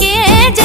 কে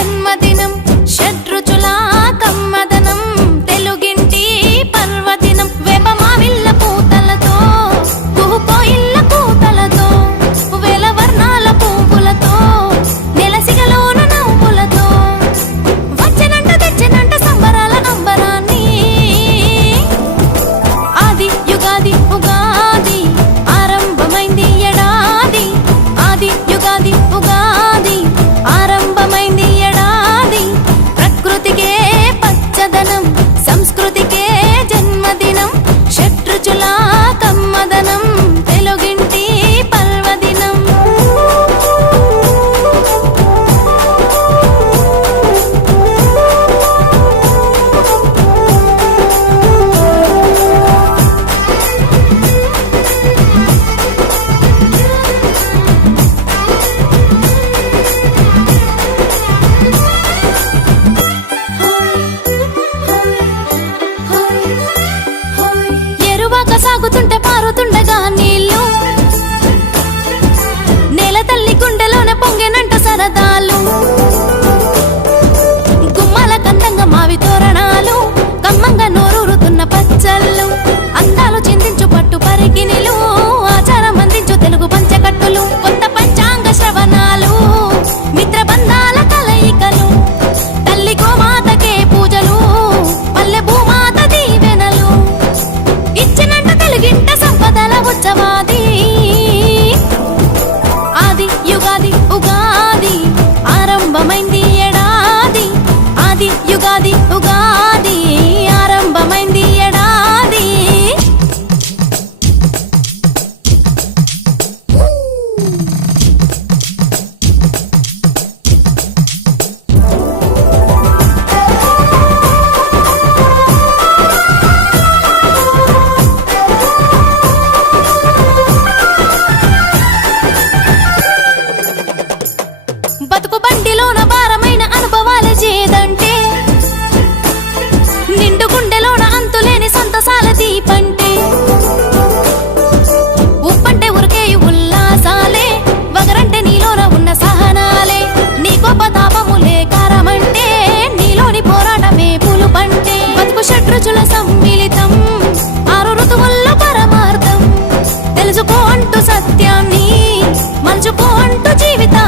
సాగుతుంటే అంటూ సత్యాన్ని మలుచుకో జీవితం